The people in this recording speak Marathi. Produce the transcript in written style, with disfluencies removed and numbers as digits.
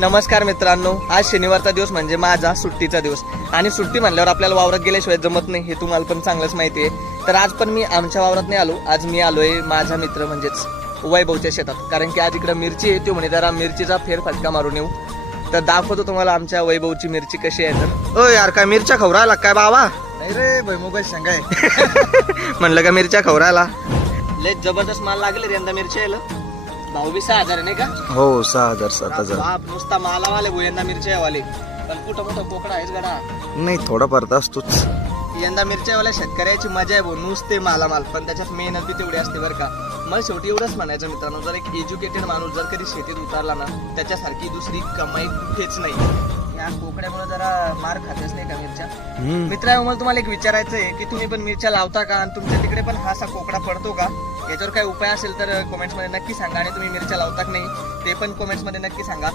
नमस्कार मित्रांनो, आज शनिवारचा दिवस म्हणजे माझा सुट्टीचा दिवस आणि सुट्टी म्हणल्यावर आपल्याला वावरात गेल्याशिवाय जमत नाही हे तुम्हाला पण चांगलंच माहिती आहे. तर आज पण मी आमच्या वावरात नाही आलो, आज मी आलोय माझा मित्र म्हणजेच वैभवच्या शेतात. कारण की आज इकडे मिरची आहे, तो म्हणे जरा मिरचीचा फेरफटका मारून येऊ. तर दाखवतो तुम्हाला आमच्या वैभवची मिरची कशी आहे. तर ओ यार, काय मिरच्या खवरायला काय बाबा? नाही रे भुईमुगाची शेंगा आहे. म्हणलं का मिरच्या खवरायला लय जबरदस्त माल लागले यंदा मिरच्या यायला. भाऊ बी 6,000 नाही का? हो 6,000 7,000. बाप, नुसता मालावाले भाऊ यंदा मिरच्या वाले. पण कुठं मोठं कोकडा आहेच गडा. नाही थोडाफार तर असतोच. यंदा मिरच्यावाल्या शेतकऱ्याची मजा आहे भाऊ, नुसते मालामाल, पण त्याच्यात मेहनत बी तेवढी असते बरं का. मला शेवटी एवढंच म्हणायचं मित्रांनो, जर एक एज्युकेटेड माणूस जर कधी शेतीत उतरला ना, त्याच्यासारखी दुसरी कमाई कुठेच नाही. या कोकड्यामुळे जरा मार खातेच नाही का मिरच्या. मित्रांनो, मला तुम्हाला एक विचारायचं आहे की तुम्ही पण मिरच्या लावता का आणि तुमच्या तिकडे पण हा असा कोकडा पडतो का? याच्यावर काही उपाय असेल तर कमेंट्स मध्ये नक्की सांगा. आणि तुम्ही मिरच्या लावता की नाही ते पण कमेंट्स मध्ये नक्की सांगा.